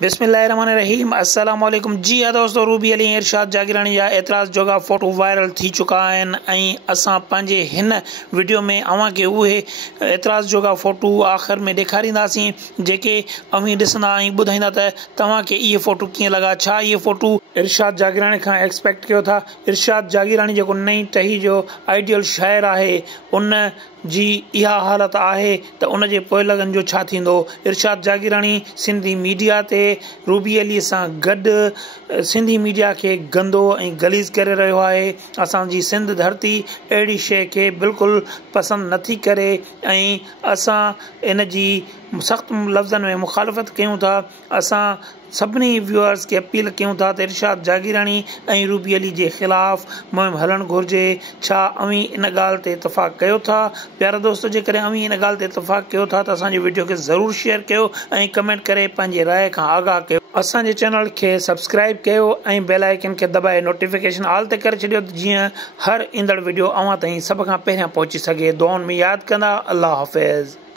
बिस्मिल्लाहिर्रहमानिर्रहीम अस्सलाम वालेकुम। जी हाँ दोस्तों, रूबी अली इरशाद जागीरानी जा एतराज़ जोगा फ़ोटो वायरल थी चुका आहिनि। असां पंहिंजे हिन वीडियो में अवां खे उहे एतराज़ जोगा फ़ोटो आख़िर में ॾेखारींदासीं जेके अवीं ॾिसंदा ऐं ॿुधाईंदा त तव्हांखे इहे फ़ोटो कीअं लॻा। छा इहे फ़ोटो इरशाद जागीरानी खां एक्सपेक्ट कयो था? इरशाद जागीरानी जेको नई टही जो आइडियल शाइर आहे, उन जी इहा हालत आहे त उन जे पोइलगन जो छा थींदो। इरशाद जागीरानी सिंधी मीडिया ते रूबी अली सां गॾु सिंधी मीडिया खे गंदो ऐं गलीज़ करे रहियो आहे। असांजी सिंध धरती अहिड़ी शइ खे बिल्कुलु पसंदि नथी करे ऐं असां इन जी सख़्तु लफ़्ज़नि में मुखालफ़त कयूं था। असां सभिनी व्यूअर्स खे अपील कयूं था त इरशाद जागीरानी ऐं रूबी अली जे ख़िलाफ़ मुहिम हलणु घुरिजे। छा अवीं इन ॻाल्हि ते इतफ़ाक़ कयो था? प्यारा दोस्तो, जेकॾहिं अवीं इन ॻाल्हि ते इतफ़ाक़ कयो था त असांजे वीडियो खे ज़रूरु शेयर कयो ऐं कमेंट करे पंहिंजे राय खां आगाह कयो। असांजे चैनल खे सब्सक्राइब कयो ऐं बेल आइकन खे दॿाए नोटिफिकेशन ऑल ते करे छॾियो जीअं हर ईंदड़ वीडियो अव्हां ताईं सभ खां पहिरियां पहुची सघे। दुआउनि में यादि कंदा। अल्लाह हाफ़िज़।